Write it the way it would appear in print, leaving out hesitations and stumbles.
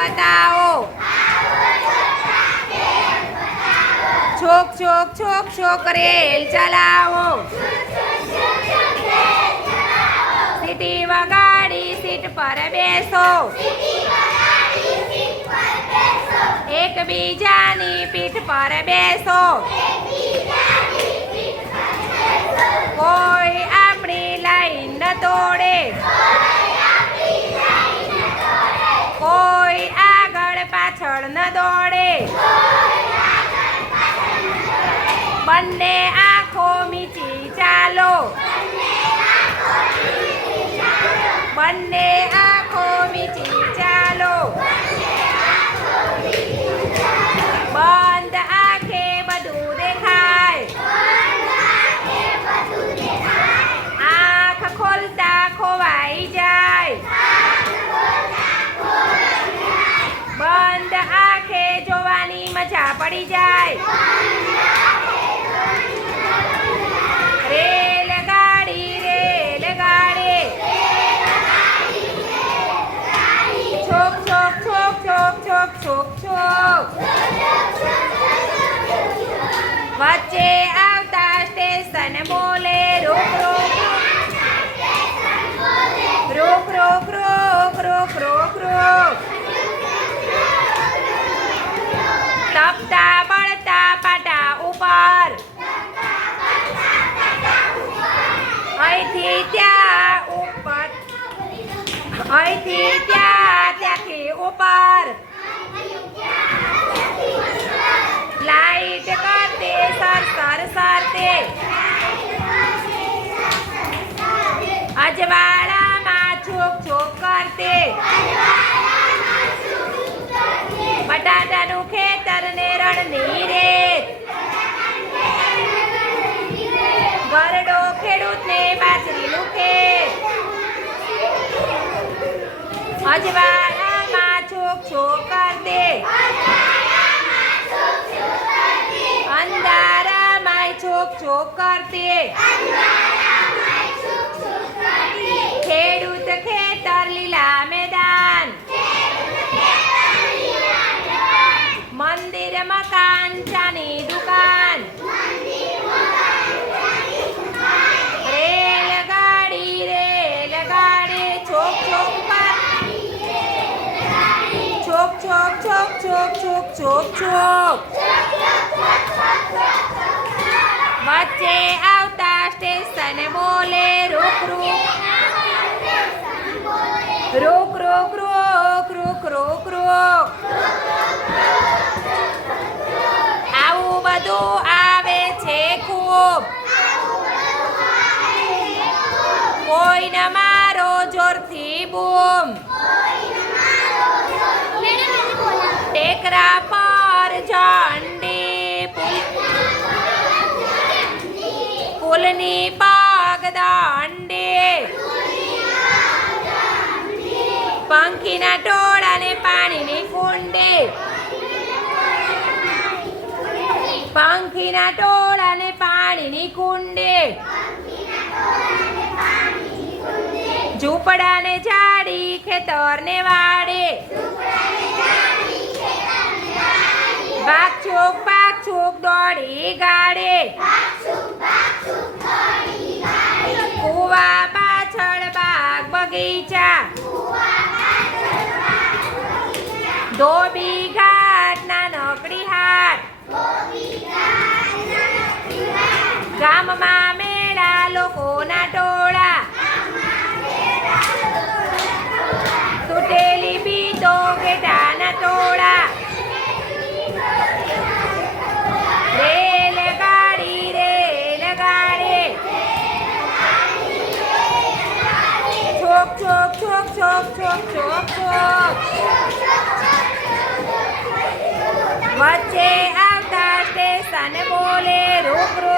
બતાવો. છોક છોક છોક છોક રેલ ચલાવો. સીટી વગાડી સીટ પર બેસો. એકબીજાની પીઠ પર બેસો. કોઈ આપણી લાઈન ન તોડે. કોઈ આગળ પાછળ ન દોડે. બંને આંખો મીચી ચાલો. બંને આંખો મીચી ચાલો. બંધ આંખે બધું દેખાય. આંખ ખોલતા ખોવાઈ જાય. બંધ આંખે જોવાની મજા પડી જાય. રેલગાડી રેલગાડી. છોક છોક છોક છોક છોક છોક છોક. વચ્ચે આવતા સ્ટેશન બોલે રોક રોક રોક રોક રોક રોક રોક રોક. તપતા બળતા પાટા ઉપર. અહીંથી ત્યાં ઉપર. અહીંથી ત્યાં ત્યાંથી ઉપર. લાઈટ કરતે સર સર સરતે. અજવાળામાં છોક છોક કરતે. બટાટાનું ખેતર ને રણની રેત. ગરડો ખેડૂતને બાજરીનું ખેત. અજવાળામાં છોક છોક કરતે. અંધારામાં છોક છોક કરતે. ખેડૂત ખેતર લીલા મેદાન. મંદિર મકાન ચાની દુકાન. રેલગાડી રેલગાડી. છોક છોક પર. છોક છોક છોક છોક છોક છોક છોક. વચ્ચે આવતા સ્ટેશન બોલે રોક રોક રોક રોક રોક રોક રોક રોક. આવું બધું આવે છે ખૂબ. કોઈ ન મારો જોરથી બૂમ. ટેકરા પર ઝંડી. પુલની પાગ દાંડી. પંખીના ટોળાને પાણીની કુંડી. પંખીના ટોળાને પાણીની કુંડી. ઝૂંપડાને ઝાડી ખેતરને વાડે. ભાગ છોક દોડી ગાડે. કુવા પાછળ બાગ બગીચા. ધોબી ઘાટ નાનકડી હાટ. ગામમાં મેળા લોકોના ટોળા. તૂટેલી ભીતો ઘેટાના ટોળા. રેલગાડી રેલગાડી. છોક છોક છોક છોક છોક છોક છોક. વચ્ચે આવતા સ્ટેશન બોલે રોક રોક